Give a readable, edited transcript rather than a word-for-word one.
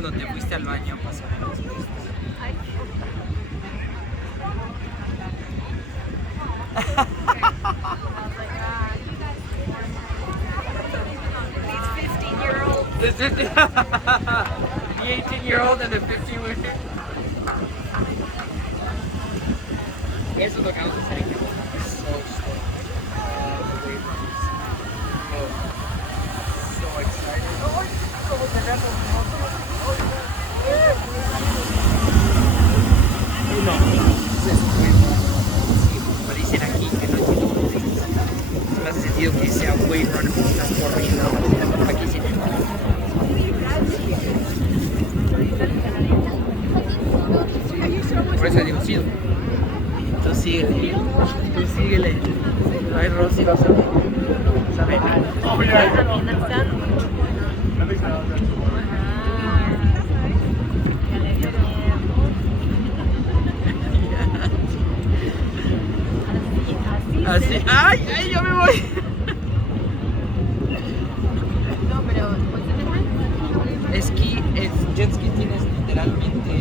cuando te fuiste al baño pasar. The 18-year-old and the 50-year-old. Eso es lo que vamos a hacer en Cancún. So excited. No, como dicen aquí, que no es más sentido que sea wave runner porque estás corriendo. Aquí sí. Por eso digo, sí. Tú síguele. Tú síguele. Ay, Rosy, vas a ver. Así. ¡Ay! ¡Ay! ¡Yo me voy!